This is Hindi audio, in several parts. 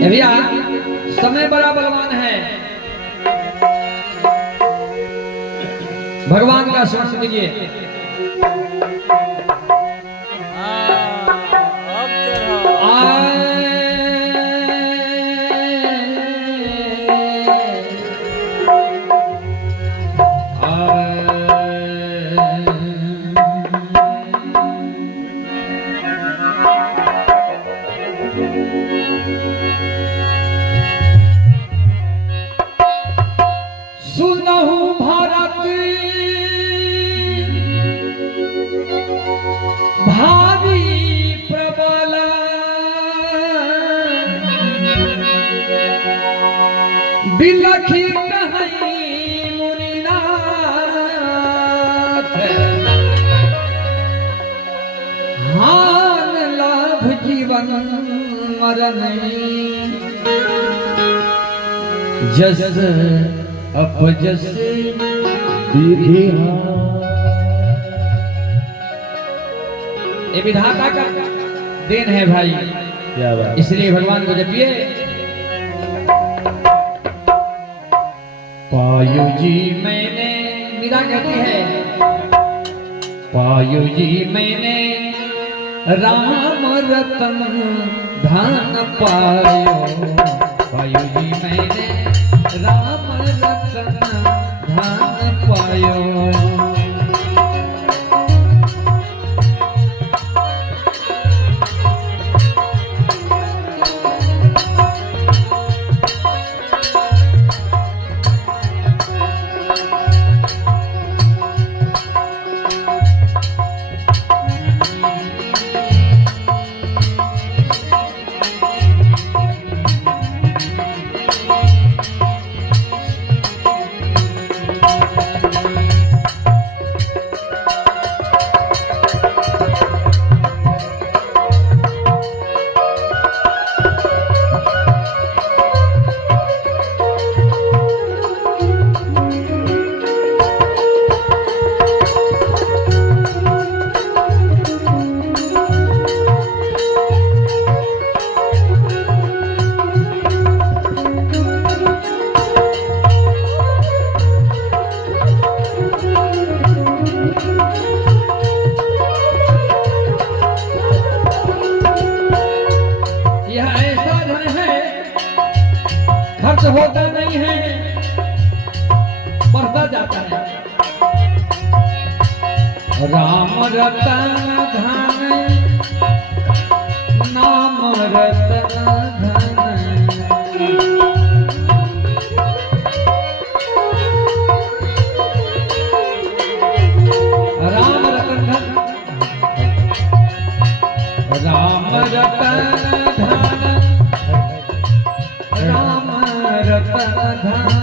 भैया समय बड़ा बलवान है, भगवान का स्मरण कीजिए। सुनहु भारत भावी प्रबल, बिलखी कहीं मुनिनाथ, हान लाभ जीवन मरण, जस अपजस विधि। ये विधाता का देन है भाई, क्या बात। इसलिए भगवान को जपिए। पायु जी मैंने, मीरा कहती है, पायु जी मैंने राम रतन धन पायो, पायु जी मैंने राम रतन धन पायो। खर्च होता नहीं है, बढ़ता जाता है। राम रतन धन, नाम रतन धन, राम रतन धन, राम रतन धन, राम रतन धन,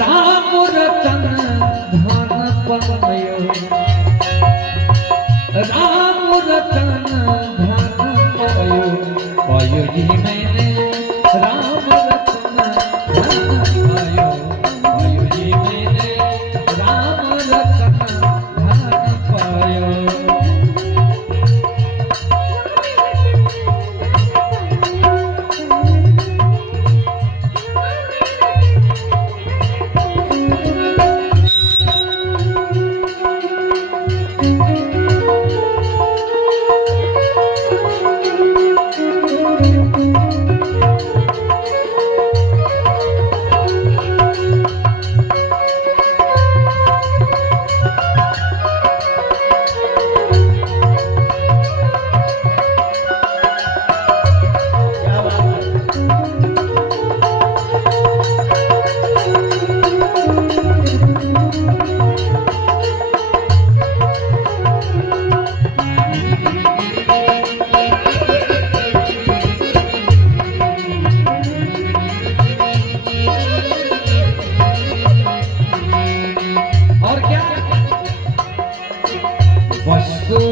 राम रतन धन पायो, राम रतन धन पायो, पायो जी मैंने राम रतन धन पायो, पायो जी मैंने राम रतन धन पायो।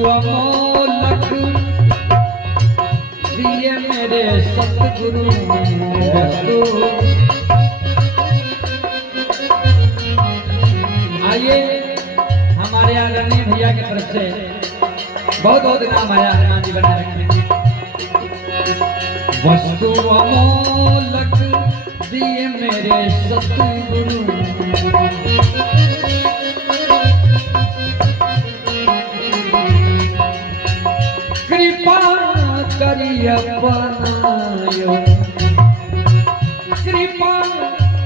अमोलक दिए मेरे सतगुरु वस्तु। आइए भैया की तरफ से बहुत बहुत इनाम आया। हनुमान जी बना रखे। वस्तु अमोलक दिए मेरे सतगुरु, कृपा करी अपनायो, कृपा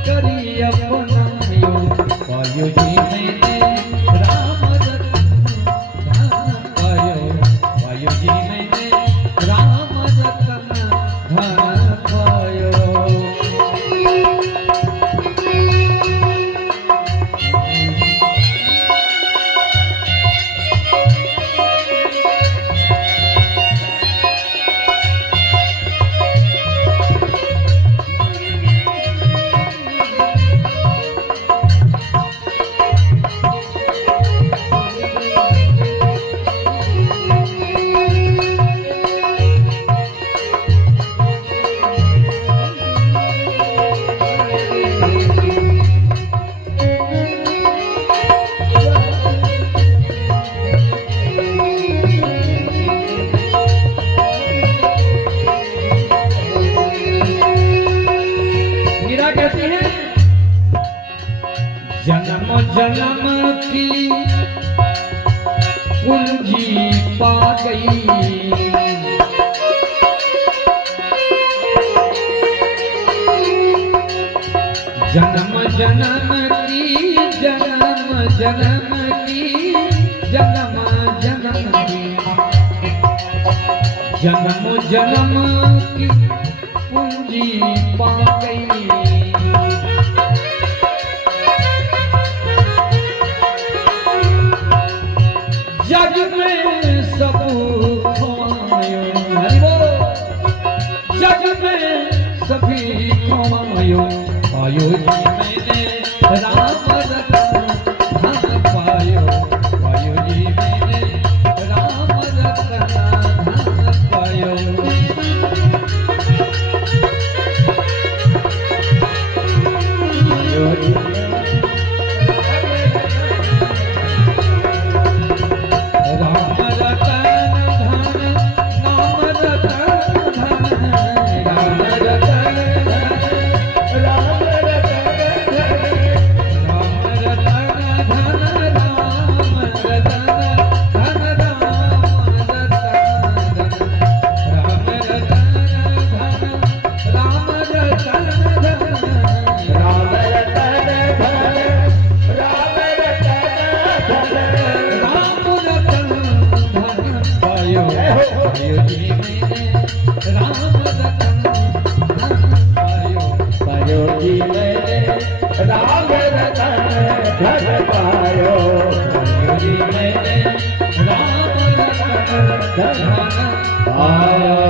करी अपनायो। पायो जी मैंने राम रतन धन पायो, पायो जी मैंने राम रतन धन पायो। जन्म जन्म की पूंजी पा गई, जन्म जन्म की, जन्म जन्म की, जन्म जन्म की, जन्म जन्म की पूंजी पा गई। जग में सब खोमायो, जग में सभी खोमायो। पायो जी मैंने राम रतन धन पायो, पायो जी मैंने राम रतन धन पायो। पायो जी राम रतन धन पायो, जी मैंने राम रतन धन पायो।